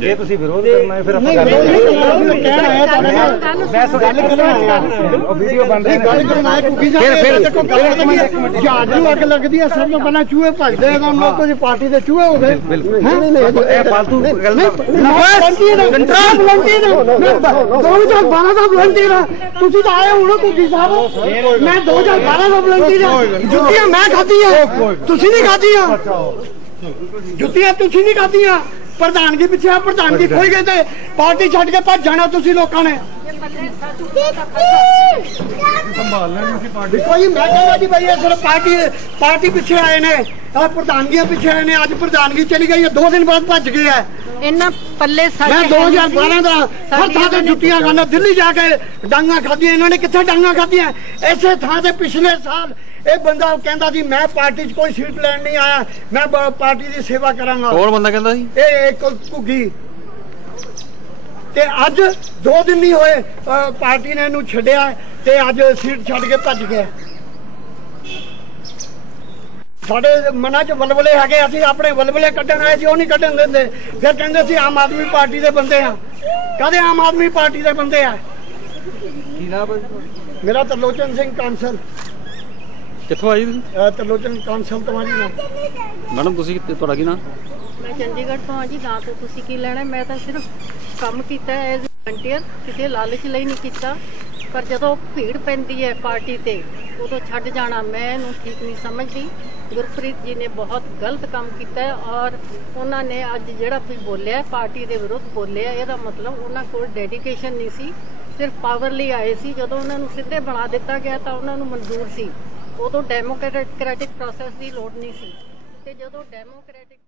ਜੇ। ਤੁਸੀਂ ਵਿਰੋਧ ਕਰਨਾ ਹੈ ਫਿਰ ਆਪਾਂ ਗੱਲ ਨਾਲ ਗੱਲ ਕਰਨ ਉਹ ਵੀਡੀਓ ਬਣ ਰਹੀ ਗੱਲ ਕਰਨ ਕੁਕੀ ਸਾਹਿਬ ਫਿਰ ਹੈ ਜਹਾਜ਼ ਨੂੰ ਅੱਗ ਲੱਗਦੀ ਹੈ ਸਭ ਤੋਂ ਪਹਿਲਾਂ ਚੂਹੇ ਭੱਜਦੇ ਆ ਲੋਕ ਕੋਈ ਪਾਰਟੀ ਦੇ ਚੂਹੇ ਹੋ? ਗਏ ਬਿਲਕੁਲ ਇਹ ਫालतू ਗੱਲ ਦਾ ਵਲੰਟੀਅਰ ਦਾ ਵਲੰਟੀਅਰ ਤੁਸੀਂ ਤਾਂ ਆਏ ਹੋ ਕੁਕੀ ਸਾਹਿਬ। ਮੈਂ 2012 ਦਾ ਵਲੰਟੀਅਰ ਜੁੱਤੀਆਂ ਮੈਂ ਖਾਧੀ ਆ ਤੁਸੀਂ ਨਹੀਂ ਖਾਧੀਆਂ। ਜੁੱਤੀਆਂ ਤੁਸੀਂ ਨਹੀਂ ਖਾਧੀਆਂ। ਪ੍ਰਧਾਨਗੀ ਪਿੱਛੇ ਆ ਪ੍ਰਧਾਨਗੀ ਖੋਈ ਗਏ ਤੇ ਪਾਰਟੀ ਛੱਡ ਕੇ ਭੱਜ ਜਾਣਾ ਤੁਸੀਂ ਲੋਕਾਂ ਨੇ। ਜੀ ਮੈਂ ਕਹਿੰਦਾ ਜੀ ਭਾਈ ਇਹ ਸਿਰਫ ਪਾਰਟੀ ਪਾਰਟੀ ਪਿੱਛੇ ਆਏ ਨੇ। ਆ ਪ੍ਰਧਾਨਗੀਆਂ ਪਿੱਛੇ ਆਏ ਨੇ ਅੱਜ ਪ੍ਰਧਾਨਗੀ ਚਲੀ ਗਈ ਹੈ ਦੋ ਦਿਨ ਬਾਅਦ ਭੱਜ ਗਏ ਆ ਇਹਨਾਂ ਪੱਲੇ ਸਾਡੇ ਮੈਂ 2012 ਦਾ ਹਰ ਥਾਂ ਤੇ ਜੁੱਤੀਆਂ ਖਾਂਦਾ ਦਿੱਲੀ ਜਾ ਕੇ ਡਾਂਗਾ ਖਾਧੀਆਂ ਇਹਨਾਂ ਨੇ ਕਿੱਥੇ ਡਾਂਗਾ ਖਾਧੀਆਂ? ਇਸੇ ਥਾਂ ਤੇ ਪਿਛਲੇ ਸਾਲ ਇਹ ਬੰਦਾ ਕਹਿੰਦਾ ਸੀ ਮੈਂ ਪਾਰਟੀ 'ਚ ਕੋਈ ਸੀਟ ਲੈਣ ਨਹੀਂ ਆਇਆ ਮੈਂ ਪਾਰਟੀ ਦੀ ਸੇਵਾ ਕਰਾਂਗਾ। ਕੌਣ ਬੰਦਾ ਕਹਿੰਦਾ ਸੀ ਇਹ ਇੱਕ ਘੁੱਗੀ। ਤੇ ਅੱਜ ਦੋ ਦਿਨ ਨਹੀਂ ਹੋਏ ਪਾਰਟੀ ਨੇ ਇਹਨੂੰ ਛੱਡਿਆ ਤੇ ਅੱਜ ਸੀਟ ਛੱਡ ਕੇ ਭੱਜ ਗਿਆ। ਸਾਡੇ ਮਨਾਂ 'ਚ ਵਲਵਲੇ ਹੈਗੇ ਅਸੀਂ ਆਪਣੇ ਵਲਵਲੇ ਕੱਢਣ ਆਏ ਸੀ ਉਹ ਨਹੀਂ ਕੱਢਣ ਦਿੰਦੇ। ਫਿਰ ਕਹਿੰਦੇ ਸੀ ਆਮ ਆਦਮੀ ਪਾਰਟੀ ਦੇ ਬੰਦੇ ਆ। ਕਦੇ ਆਮ ਆਦਮੀ ਪਾਰਟੀ ਦੇ ਬੰਦੇ ਆ? ਕੀ ਨਾਮ ਹੈ ਮੇਰਾ ਤਰਲੋਚਨ ਸਿੰਘ ਕਾਂਸਲ। ਕਿੱਥੋਂ ਆਈ ਤੁਸੀਂ? ਅ, ਤਰਲੋਚਨ ਕਾਂਸਲ ਤੁਹਾਡੀ ਨਾਮ ਮੈਡਮ ਤੁਸੀਂ ਕਿੱਥੇ- ਤੁਹਾਡਾ ਕੀ ਨਾਮ ਮੈਂ ਚੰਡੀਗੜ੍ਹ ਤੋਂ ਆ ਜੀ ਨਾ ਤੋਂ ਤੁਸੀਂ ਕੀ ਲੈਣਾ? ਮੈਂ ਤਾਂ ਸਿਰਫ ਕੰਮ ਕੀਤਾ ਐਜ਼ ਵਲੰਟੀਅਰ ਕਿਸੇ ਲਾਲਚ ਲਈ ਨਹੀਂ ਕੀਤਾ। ਪਰ ਜਦੋਂ ਭੀੜ ਪੈਂਦੀ ਹੈ ਪਾਰਟੀ ਤੇ ਉਦੋਂ ਛੱਡ ਜਾਣਾ ਮੈਂ ਇਹਨੂੰ ਠੀਕ ਨਹੀਂ ਸਮਝਦੀ। ਗੁਰਪ੍ਰੀਤ ਜੀ ਨੇ ਬਹੁਤ ਗਲਤ ਕੰਮ ਕੀਤਾ ਹੈ ਔਰ ਉਹਨਾਂ ਨੇ ਅੱਜ ਜਿਹੜਾ ਵੀ ਬੋਲਿਆ ਹੈ, ਪਾਰਟੀ ਦੇ ਵਿਰੁੱਧ ਬੋਲਿਆ ਇਹਦਾ ਮਤਲਬ ਉਹਨਾਂ ਕੋਲ ਡੈਡੀਕੇਸ਼ਨ ਨਹੀਂ ਸੀ। ਸਿਰਫ ਪਾਵਰ ਲਈ ਆਏ ਸੀ। ਜਦੋਂ ਉਹਨਾਂ ਨੂੰ ਸਿੱਧੇ ਬਣਾ ਦਿੱਤਾ ਗਿਆ ਤਾਂ ਉਹਨਾਂ ਨੂੰ ਮਨਜ਼ੂਰ ਸੀ। ਉਦੋਂ ਡੈਮੋਕ੍ਰੈਟਿਕ ਪ੍ਰੋਸੈਸ ਦੀ ਲੋੜ ਨਹੀਂ ਸੀ। ਤੇ ਜਦੋਂ ਡੈਮੋਕ੍ਰੈਟਿਕ